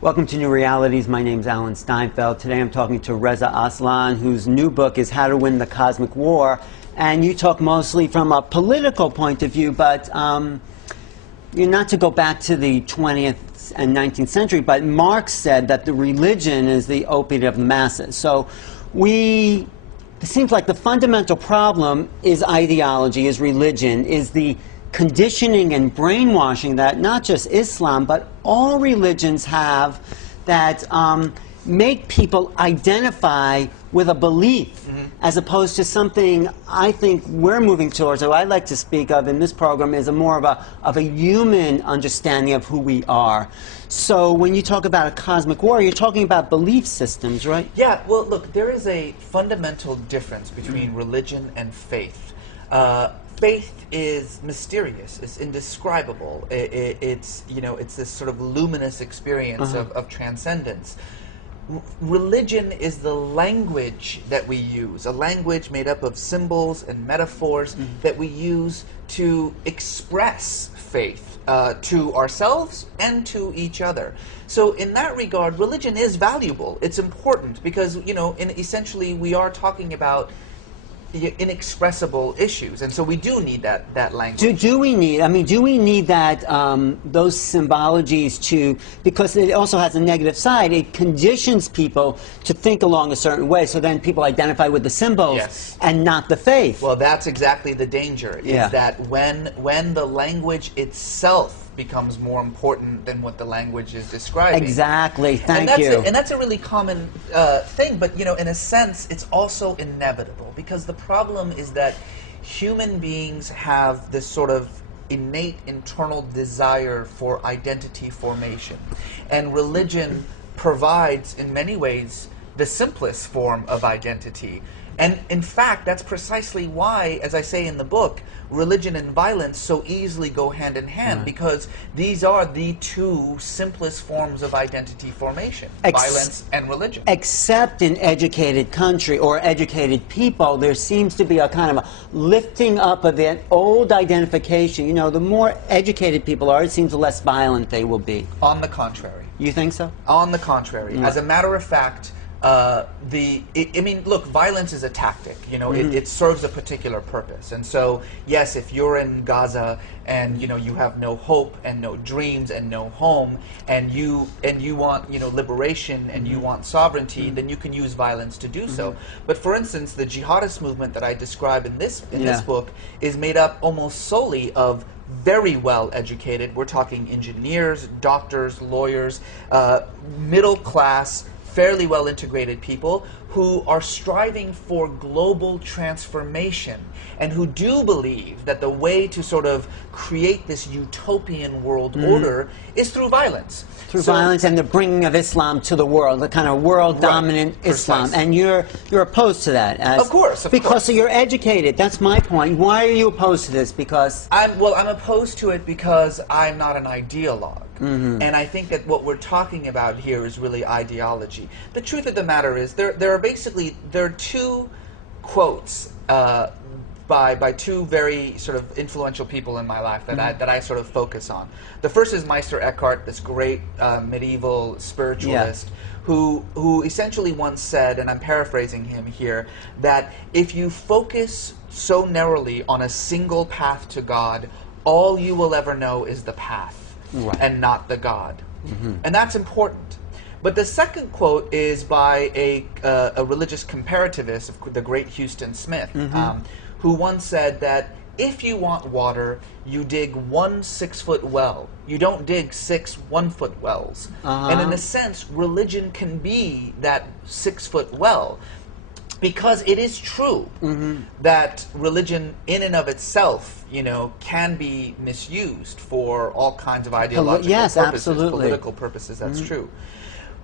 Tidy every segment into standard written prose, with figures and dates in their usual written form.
Welcome to New Realities. My name's Alan Steinfeld. Today I'm talking to Reza Aslan, whose new book is How to Win the Cosmic War. And you talk mostly from a political point of view, but you're not to go back to the 20th and 19th century, but Marx said that the religion is the opiate of the masses. So it seems like the fundamental problem is ideology, is religion, is the conditioning and brainwashing that not just Islam, but all religions have that make people identify with a belief as opposed to something I think we're moving towards, or I like to speak of in this program, is more of a human understanding of who we are. So when you talk about a cosmic war, you're talking about belief systems, right? Yeah, well, look, there is a fundamental difference between religion and faith. Faith is mysterious. It's indescribable. It's this sort of luminous experience of transcendence. Religion is the language that we use, a language made up of symbols and metaphors that we use to express faith to ourselves and to each other. So in that regard, religion is valuable. It's important because, essentially we are talking about inexpressible issues, and so we do need that language. Do we need that, those symbologies because it also has a negative side. It conditions people to think along a certain way, so then people identify with the symbols and not the faith. Well, that's exactly the danger, is that when the language itself becomes more important than what the language is describing. Exactly. Thank you. And that's a really common thing, but in a sense, it's also inevitable, because the problem is that human beings have this sort of innate internal desire for identity formation, and religion provides, in many ways, the simplest form of identity. And in fact, that's precisely why, as I say in the book, religion and violence so easily go hand in hand, because these are the two simplest forms of identity formation, violence and religion. Except in educated country or educated people, there seems to be a kind of a lifting up of that old identification. The more educated people are, it seems the less violent they will be. On the contrary. You think so? On the contrary. As a matter of fact, look, violence is a tactic. It serves a particular purpose. And so, yes, if you're in Gaza and you have no hope and no dreams and no home, and you want liberation and you want sovereignty, then you can use violence to do so. But for instance, the jihadist movement that I describe in this book is made up almost solely of very well educated. We're talking engineers, doctors, lawyers, middle class, fairly well integrated people who are striving for global transformation, and who do believe that the way to sort of create this utopian world order is through violence. Through violence and the bringing of Islam to the world, the kind of world-dominant Islam. And you're opposed to that. Of course. Because you're educated. That's my point. Why are you opposed to this? Because I'm opposed to it because I'm not an ideologue. And I think that what we're talking about here is really ideology. The truth of the matter is there are two quotes by two very sort of influential people in my life that I sort of focus on. The first is Meister Eckhart, this great medieval spiritualist, who essentially once said, and I'm paraphrasing him here, that if you focus so narrowly on a single path to God, all you will ever know is the path. And not the God. And that's important. But the second quote is by a religious comparativist, the great Houston Smith, who once said that if you want water, you dig 1 6-foot well. You don't dig 6 1-foot wells. And in a sense, religion can be that 6-foot well. Because it is true that religion in and of itself, can be misused for all kinds of ideological purposes, political purposes, that's true.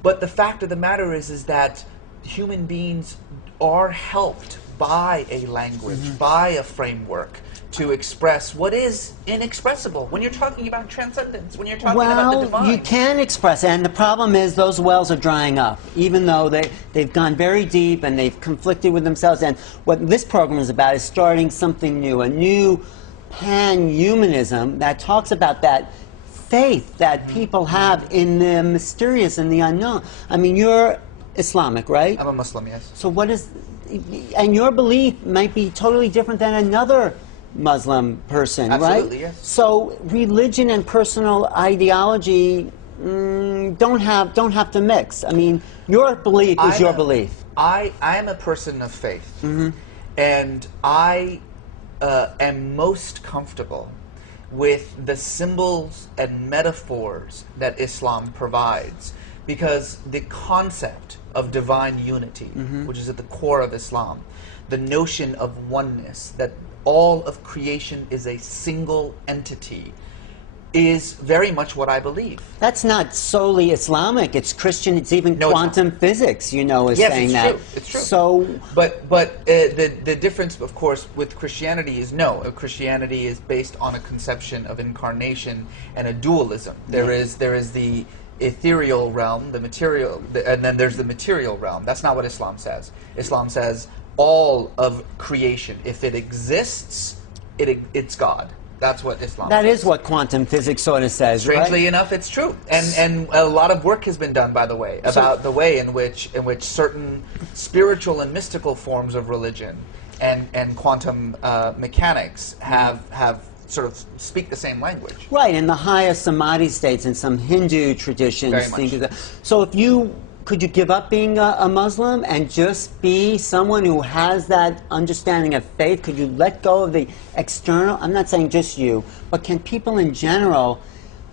But the fact of the matter is that human beings are helped by a language, by a framework, to express what is inexpressible. When you're talking about transcendence, when you're talking about the divine. You can express it, and the problem is those wells are drying up, even though they've gone very deep and they've conflicted with themselves. And what this program is about is starting something new, a new pan-humanism that talks about that faith that people have in the mysterious and the unknown. I mean, you're Islamic, right? I'm a Muslim, yes. So what is, and your belief might be totally different than another Muslim person, right? Absolutely, yes. So religion and personal ideology don't have to mix. I mean, your belief is your belief. I am a person of faith, and I am most comfortable with the symbols and metaphors that Islam provides, because the concept of divine unity, which is at the core of Islam, the notion of oneness, that all of creation is a single entity, is very much what I believe. That's not solely Islamic. It's Christian. It's even quantum physics, you know, is saying that. Yes, it's true. So, but the difference, of course, with Christianity is Christianity is based on a conception of incarnation and a dualism. There is the ethereal realm, the material, and then there's the material realm. That's not what Islam says. Islam says all of creation, if it exists, it's God. That's what Islam says. That is what quantum physics sort of says, Strangely enough, it's true. And a lot of work has been done, by the way, about the way in which certain spiritual and mystical forms of religion and quantum mechanics have sort of speak the same language. Right, and the higher samadhi states in some Hindu traditions. Very much. So could you give up being a Muslim and just be someone who has that understanding of faith? Could you let go of the external? I'm not saying just you, but can people in general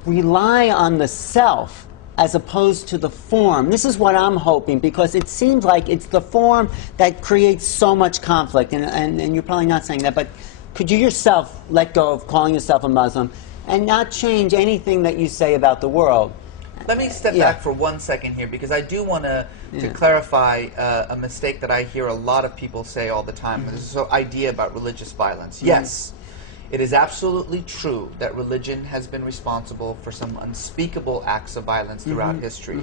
rely on the self as opposed to the form? This is what I'm hoping, because it seems like it's the form that creates so much conflict, and you're probably not saying that, but could you yourself let go of calling yourself a Muslim and not change anything that you say about the world? Let me step back for 1 second here, because I do want to clarify a mistake that I hear a lot of people say all the time. This idea about religious violence. Yes, it is absolutely true that religion has been responsible for some unspeakable acts of violence throughout history.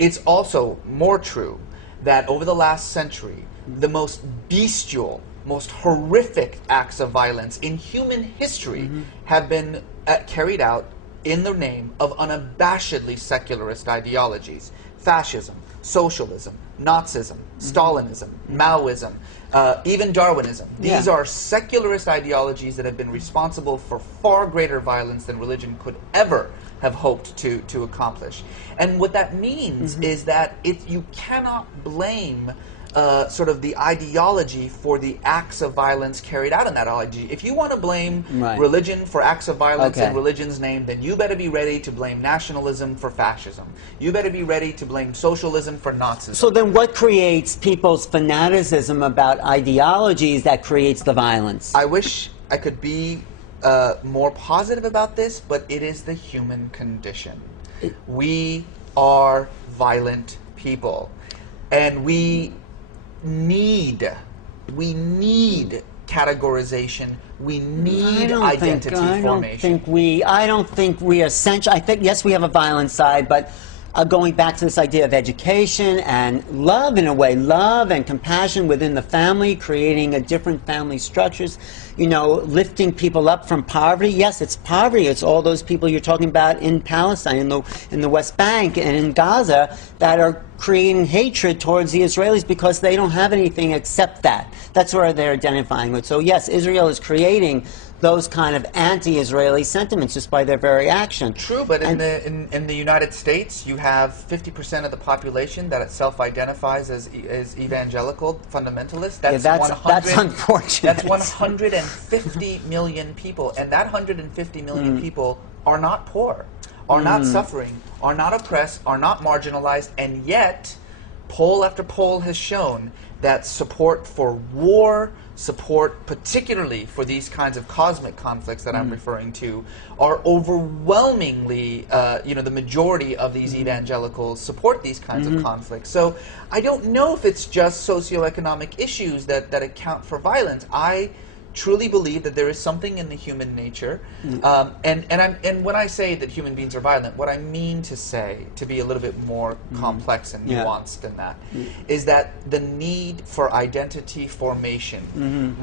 It's also more true that over the last century, the most bestial, most horrific acts of violence in human history have been carried out in the name of unabashedly secularist ideologies. Fascism, socialism, Nazism, Stalinism, Maoism, even Darwinism. These are secularist ideologies that have been responsible for far greater violence than religion could ever have hoped to accomplish. And what that means is that you cannot blame sort of the ideology for the acts of violence carried out in that ideology. If you want to blame religion for acts of violence in religion's name, then you better be ready to blame nationalism for fascism. You better be ready to blame socialism for Nazism. So then what creates people's fanaticism about ideologies that creates the violence? I wish I could be more positive about this, but it is the human condition. We are violent people, and we need categorization. We need identity formation. I don't think we are essential. I think, yes, we have a violent side, but going back to this idea of education and love, in a way, love and compassion within the family, creating a different family structures, you know, lifting people up from poverty. Yes, it's poverty. It's all those people you're talking about in Palestine, in the West Bank and in Gaza, that are creating hatred towards the Israelis because they don't have anything except that. That's where they're identifying with. So yes, Israel is creating those kind of anti-Israeli sentiments just by their very action. True, but in the United States, you have 50% of the population that self-identifies as evangelical fundamentalist. That's unfortunate. That's 150 million people, and that 150 million people are not poor, are not suffering, are not oppressed, are not marginalized, and yet poll after poll has shown that support for war, support particularly for these kinds of cosmic conflicts that I'm referring to, are overwhelmingly, the majority of these evangelicals support these kinds of conflicts. So I don't know if it's just socioeconomic issues that account for violence. I truly believe that there is something in the human nature, and when I say that human beings are violent, what I mean to say, to be a little bit more complex and nuanced than that, is that the need for identity formation,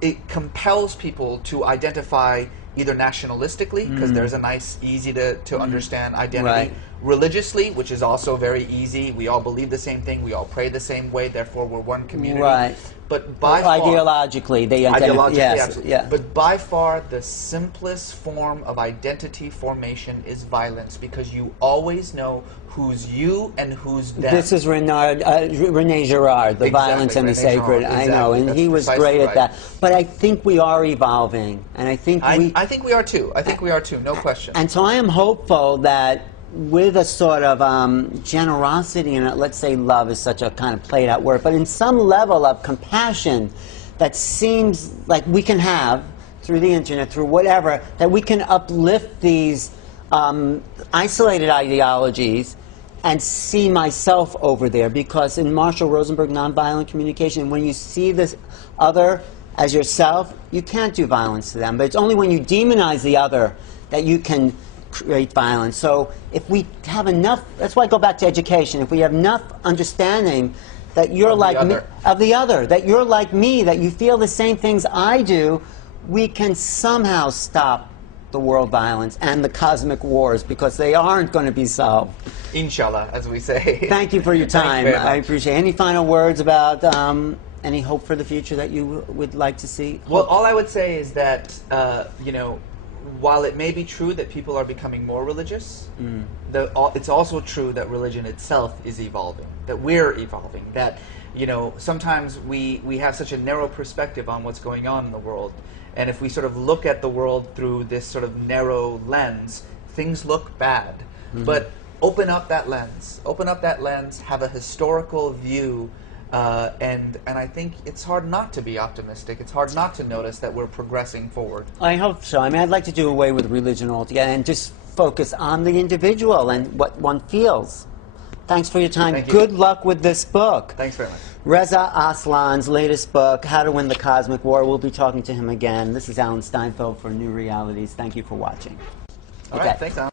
it compels people to identify either nationalistically, because there's a nice, easy to understand identity. Right. Religiously, which is also very easy. We all believe the same thing. We all pray the same way. Therefore, we're one community. Right. But by far, ideologically, they identify. Yes. absolutely. Yeah. But by far, the simplest form of identity formation is violence, because you always know who's you and who's them. This is Rene Girard, The Violence and the Sacred. Girard, I know, and That's he was precisely great at right. that. But I think we are evolving, and I think I think we are too. I think we are too, no question. And so I am hopeful that with a sort of generosity, and let's say love is such a kind of played out word, but in some level of compassion that seems like we can have through the internet, through whatever, that we can uplift these isolated ideologies and see myself over there. Because in Marshall Rosenberg, Nonviolent Communication, when you see this other as yourself, you can't do violence to them. But it's only when you demonize the other that you can create violence. So if we have enough, that's why I go back to education, if we have enough understanding that you're like me, of the other, that you're like me, that you feel the same things I do, we can somehow stop the world violence and the cosmic wars, because they aren't going to be solved. Inshallah, as we say. Thank you for your time. Thank you very much. I appreciate it. Any final words about any hope for the future that you would like to see? Well, all I would say is that, you know, while it may be true that people are becoming more religious, it's also true that religion itself is evolving, that we're evolving, that, you know, sometimes we have such a narrow perspective on what's going on in the world, and if we sort of look at the world through this sort of narrow lens, things look bad. But open up that lens, have a historical view, and I think it's hard not to be optimistic. It's hard not to notice that we're progressing forward. I hope so. I mean, I'd like to do away with religion altogether and just focus on the individual and what one feels. Thanks for your time. Thank you. Good luck with this book. Thanks very much. Reza Aslan's latest book, How to Win the Cosmic War. We'll be talking to him again. This is Alan Steinfeld for New Realities. Thank you for watching. All right, thanks, Alan.